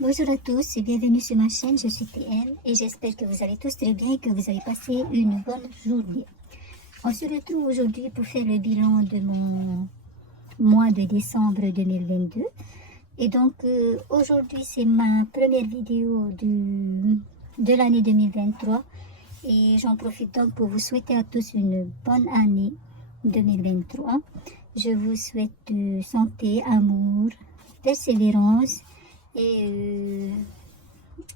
Bonjour à tous et bienvenue sur ma chaîne, je suis TM et j'espère que vous allez tous très bien et que vous avez passé une bonne journée. On se retrouve aujourd'hui pour faire le bilan de mon mois de décembre 2022. Et donc aujourd'hui c'est ma première vidéo de l'année 2023 et j'en profite donc pour vous souhaiter à tous une bonne année 2023. Je vous souhaite santé, amour, persévérance et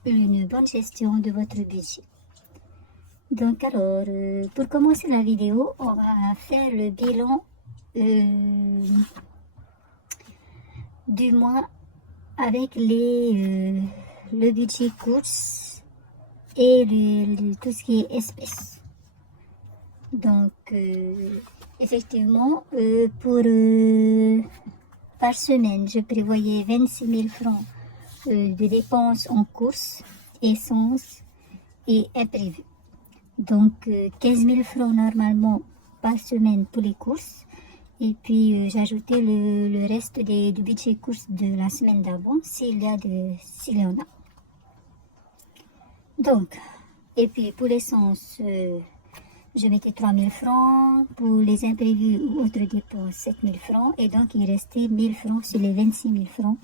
une bonne gestion de votre budget. Donc alors, pour commencer la vidéo, on va faire le bilan du mois avec le budget course et tout ce qui est espèces. Donc, effectivement, par semaine, je prévoyais 26 000 francs de dépenses en courses, essence et imprévus. Donc 15 000 francs normalement par semaine pour les courses. Et puis j'ajoutais le reste du budget courses de la semaine d'avant s'il y en a. Donc, et puis pour l'essence, je mettais 3 000 francs. Pour les imprévus ou autres dépenses, 7 000 francs. Et donc il restait 1 000 francs sur les 26 000 francs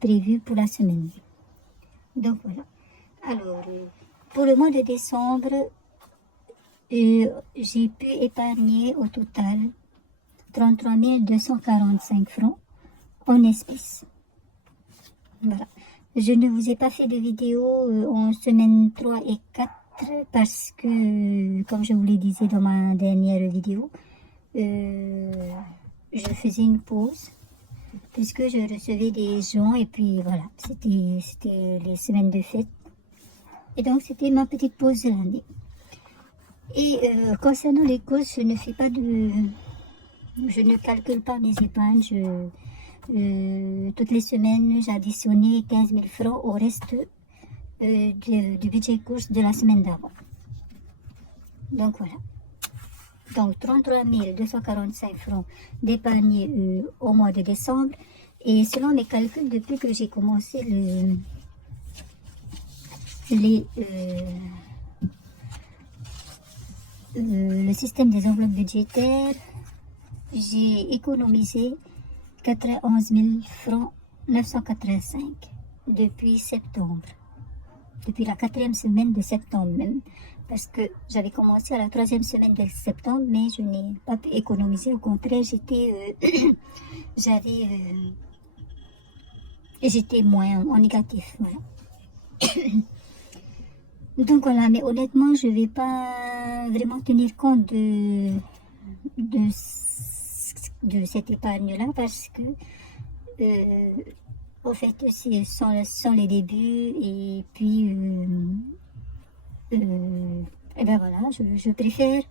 prévus pour la semaine. Donc voilà. Alors, pour le mois de décembre, j'ai pu épargner au total 33 245 francs en espèces. Voilà. Je ne vous ai pas fait de vidéo en semaine 3 et 4 parce que, comme je vous le disais dans ma dernière vidéo, je faisais une pause puisque je recevais des gens et puis voilà, c'était les semaines de fête. Et donc c'était ma petite pause de l'année. Et concernant les courses, je ne calcule pas mes épargnes. Toutes les semaines, j'additionnais 15 000 francs au reste du budget course de la semaine d'avant. Donc voilà. Donc 33 245 francs d'épargne au mois de décembre. Et selon mes calculs, depuis que j'ai commencé le système des enveloppes budgétaires, j'ai économisé 91 000 francs 985 depuis septembre. Depuis la 4e semaine de septembre même. Parce que j'avais commencé à la 3e semaine de septembre, mais je n'ai pas pu économiser. Au contraire, j'étais moins en négatif. Voilà. Donc voilà, mais honnêtement, je ne vais pas vraiment tenir compte de cette épargne-là parce que, au fait, ce sont les débuts et puis, et ben voilà, je préfère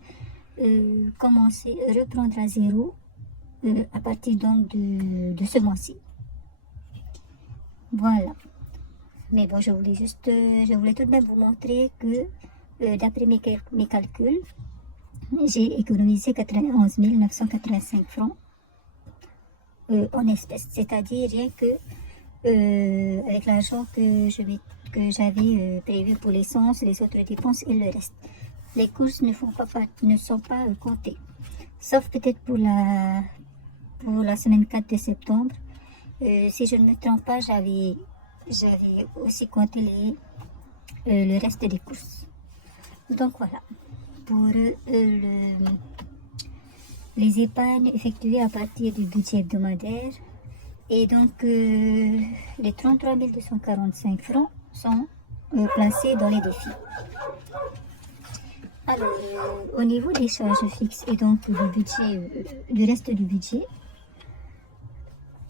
reprendre à zéro à partir donc de ce mois-ci. Voilà. Mais bon, je voulais tout de même vous montrer que d'après mes calculs, j'ai économisé 91 985 francs en espèces, c'est-à-dire rien que avec l'argent que j'avais prévu pour l'essence, les autres dépenses et le reste. Les courses ne sont pas comptées, sauf peut-être pour la semaine 4 de septembre. Si je ne me trompe pas, j'avais aussi compté le reste des courses. Donc voilà, pour les épargnes effectuées à partir du budget hebdomadaire. Et donc, les 33 245 francs sont placés dans les défis. Alors, au niveau des charges fixes et donc du reste du budget,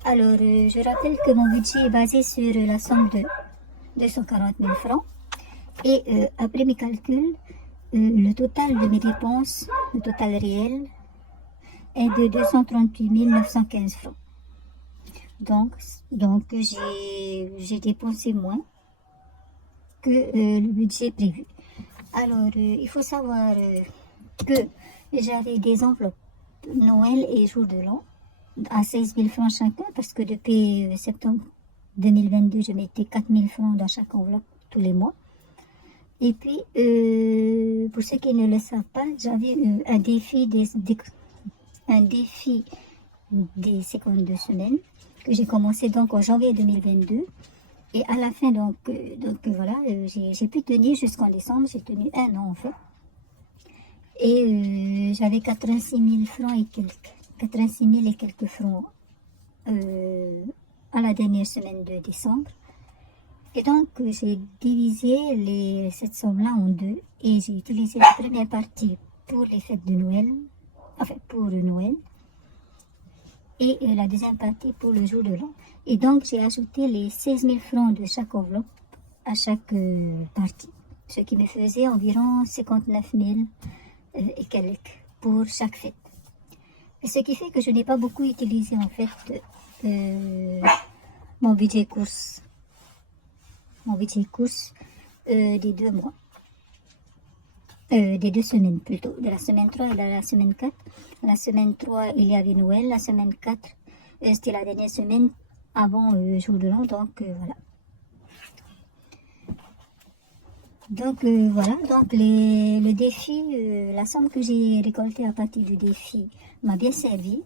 alors je rappelle que mon budget est basé sur la somme de 240 000 francs. Et après mes calculs, le total de mes dépenses, le total réel, est de 238 915 francs. Donc j'ai dépensé moins que le budget prévu. Alors, il faut savoir que j'avais des enveloppes Noël et jour de l'an à 16 000 francs chacun parce que depuis septembre 2022, je mettais 4000 francs dans chaque enveloppe tous les mois. Et puis, pour ceux qui ne le savent pas, j'avais eu un défi des 52 semaines que j'ai commencé donc en janvier 2022. Et à la fin, voilà, j'ai pu tenir jusqu'en décembre. J'ai tenu un an en fait. Et j'avais 86 000 francs et quelques. 86 000 et quelques francs à la dernière semaine de décembre. Et donc, j'ai divisé cette somme-là en deux et j'ai utilisé la première partie pour les fêtes de Noël, enfin pour Noël, et la deuxième partie pour le jour de l'an. Et donc, j'ai ajouté les 16 000 francs de chaque enveloppe à chaque partie, ce qui me faisait environ 59 000 et quelques pour chaque fête. Et ce qui fait que je n'ai pas beaucoup utilisé en fait mon budget course. Des 2 mois. Des 2 semaines plutôt. De la semaine 3 et de la semaine 4. La semaine 3, il y avait Noël. La semaine 4, c'était la dernière semaine avant le jour de l'an. Donc voilà. Donc voilà. Donc le défi, la somme que j'ai récoltée à partir du défi m'a bien servi.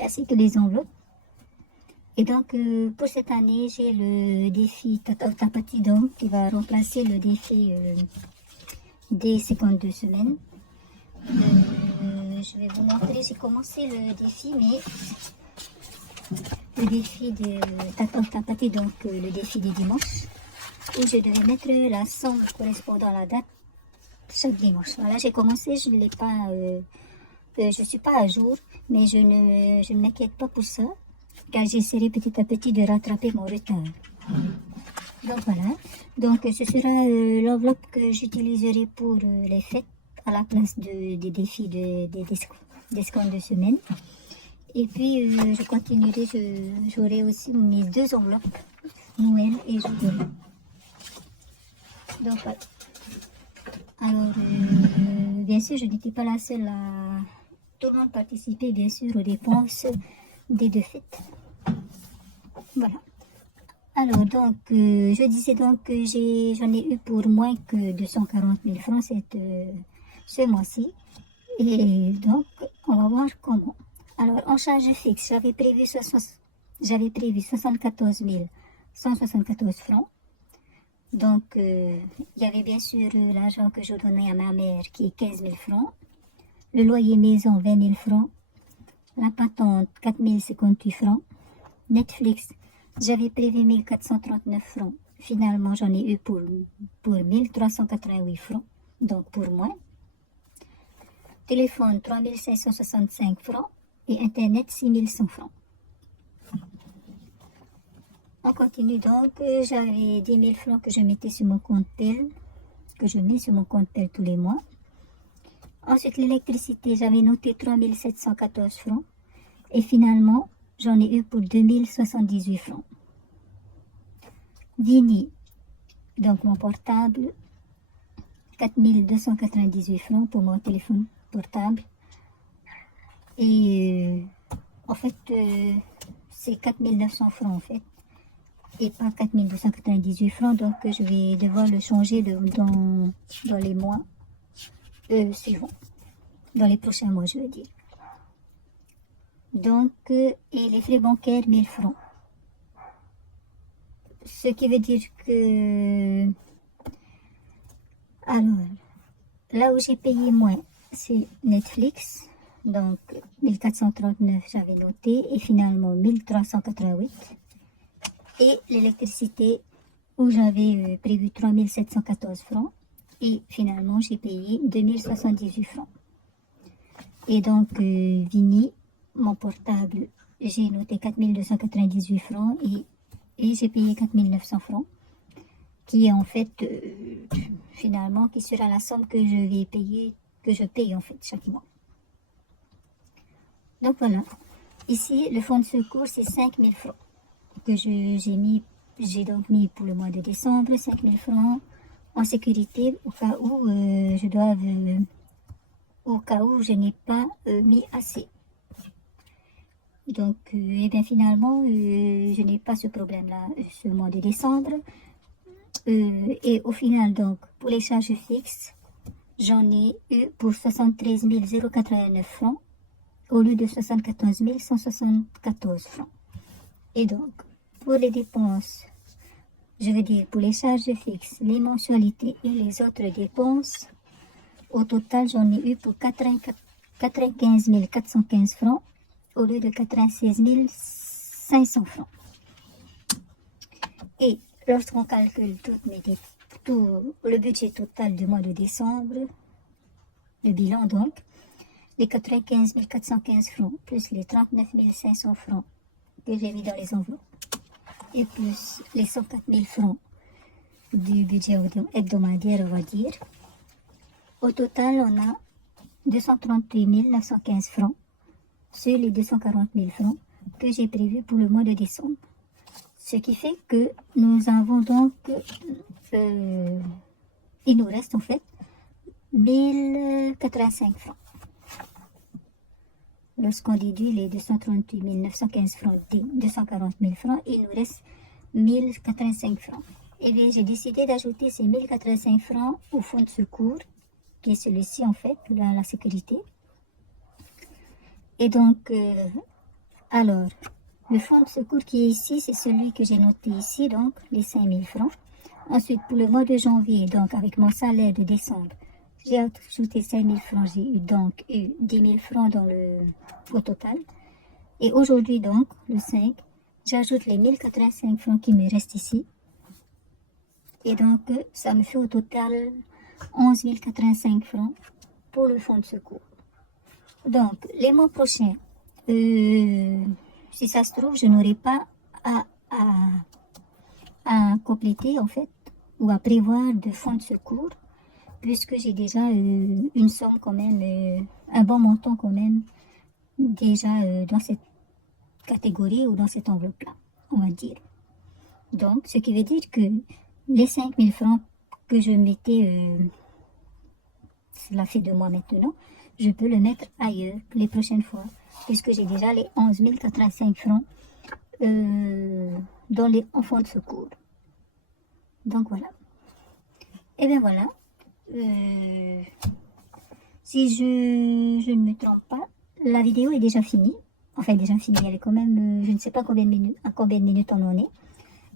Ainsi que les enveloppes. Et donc, pour cette année, j'ai le défi Tapati donc qui va remplacer le défi des 52 semaines. Je vais vous montrer, j'ai commencé le défi, mais le défi de Tapati, donc le défi des dimanches, où je devais mettre la somme correspondant à la date chaque dimanche. Voilà, j'ai commencé, je ne l'ai pas, je suis pas à jour, mais je ne m'inquiète pas pour ça, car j'essaierai petit à petit de rattraper mon retard. Donc voilà, donc ce sera l'enveloppe que j'utiliserai pour les fêtes à la place des défis des escomptes de semaine. Et puis je continuerai, j'aurai aussi mes 2 enveloppes, Noël et jour de l'an. Donc voilà. Alors, bien sûr, je n'étais pas la seule à... Tout le monde participait bien sûr aux dépenses des 2 fêtes. Voilà. Alors donc, je disais donc que j'en ai eu pour moins que 240 000 francs ce mois-ci. Et donc, on va voir comment. Alors, en charge fixe, j'avais prévu 74 174 francs. Donc, il y avait bien sûr l'argent que je donnais à ma mère qui est 15 000 francs. Le loyer maison, 20 000 francs. La patente, 4 058 francs. Netflix, j'avais prévu 1439 francs. Finalement, j'en ai eu pour 1388 francs. Donc, pour moi. Téléphone, 3565 francs. Et Internet, 6100 francs. On continue donc. J'avais 10 000 francs que je mettais sur mon compte tel. Que je mets sur mon compte tel tous les mois. Ensuite, l'électricité, j'avais noté 3714 francs. Et finalement, j'en ai eu pour 2078 francs. Vini, donc mon portable, 4298 francs pour mon téléphone portable. Et en fait, c'est 4900 francs en fait. Et pas 4298 francs, donc je vais devoir le changer dans les mois suivants. Dans les prochains mois, je veux dire. Donc, et les frais bancaires, 1000 francs. Ce qui veut dire que... Alors, là où j'ai payé moins, c'est Netflix. Donc, 1439, j'avais noté. Et finalement, 1388. Et l'électricité, où j'avais prévu 3714 francs. Et finalement, j'ai payé 2078 francs. Et donc, Vini, mon portable, j'ai noté 4298 francs et j'ai payé 4900 francs, qui est en fait, finalement, qui sera la somme que je vais payer, que je paye en fait chaque mois. Donc voilà. Ici, le fonds de secours, c'est 5000 francs que j'ai donc mis pour le mois de décembre, 5000 francs en sécurité au cas où au cas où je n'ai pas mis assez. Donc, et bien finalement, je n'ai pas ce problème-là ce mois de décembre. Et au final, donc, pour les charges fixes, j'en ai eu pour 73 089 francs au lieu de 74 174 francs. Et donc, pour les dépenses, je veux dire pour les charges fixes, les mensualités et les autres dépenses, au total, j'en ai eu pour 95 415 francs au lieu de 96 500 francs. Et lorsqu'on calcule tout le budget total du mois de décembre, le bilan donc, les 95 415 francs plus les 39 500 francs que j'ai mis dans les enveloppes et plus les 104 000 francs du budget hebdomadaire, on va dire. Au total, on a 238 915 francs sur les 240 000 francs que j'ai prévus pour le mois de décembre. Ce qui fait que nous avons donc, il nous reste en fait 1085 francs. Lorsqu'on déduit les 238 915 francs des 240 000 francs, il nous reste 1085 francs. Eh bien, j'ai décidé d'ajouter ces 1085 francs au fonds de secours, qui est celui-ci en fait, la sécurité. Et donc, alors, le fonds de secours qui est ici, c'est celui que j'ai noté ici, donc les 5 000 francs. Ensuite, pour le mois de janvier, donc avec mon salaire de décembre, j'ai ajouté 5 000 francs, j'ai donc eu 10 000 francs au total. Et aujourd'hui donc, le 5, j'ajoute les 1085 francs qui me restent ici. Et donc, ça me fait au total 11 085 francs pour le fonds de secours. Donc, les mois prochains, si ça se trouve, je n'aurai pas à compléter en fait, ou à prévoir de fonds de secours, puisque j'ai déjà une somme quand même, un bon montant quand même, déjà dans cette catégorie ou dans cette enveloppe-là, on va dire. Donc, ce qui veut dire que les 5 000 francs que je mettais, cela fait 2 mois maintenant, je peux le mettre ailleurs les prochaines fois, puisque j'ai déjà les 11 085 francs dans les fonds de secours. Donc voilà. Et bien voilà. Si je ne me trompe pas, la vidéo est déjà finie. Enfin, déjà finie, elle est quand même, je ne sais pas à combien de minutes on en est.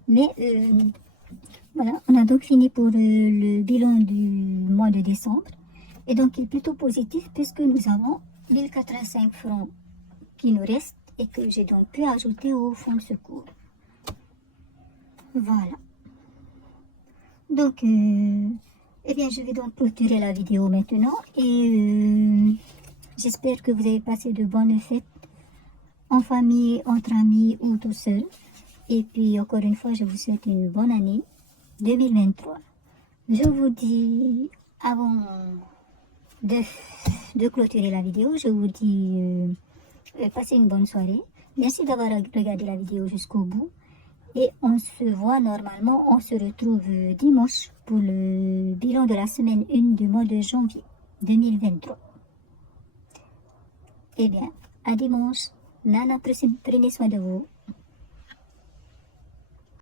Mais voilà, on a donc fini pour le bilan du mois de décembre. Et donc, il est plutôt positif puisque nous avons 1085 francs qui nous restent et que j'ai donc pu ajouter au fonds de secours. Voilà. Donc, eh bien, je vais donc clôturer la vidéo maintenant et j'espère que vous avez passé de bonnes fêtes en famille, entre amis ou tout seul. Et puis, encore une fois, je vous souhaite une bonne année 2023. Je vous dis, avant de clôturer la vidéo, je vous dis passez une bonne soirée. Merci d'avoir regardé la vidéo jusqu'au bout. Et on se voit normalement, on se retrouve dimanche pour le bilan de la semaine 1 du mois de janvier 2023. Eh bien, à dimanche. Nana, prenez soin de vous.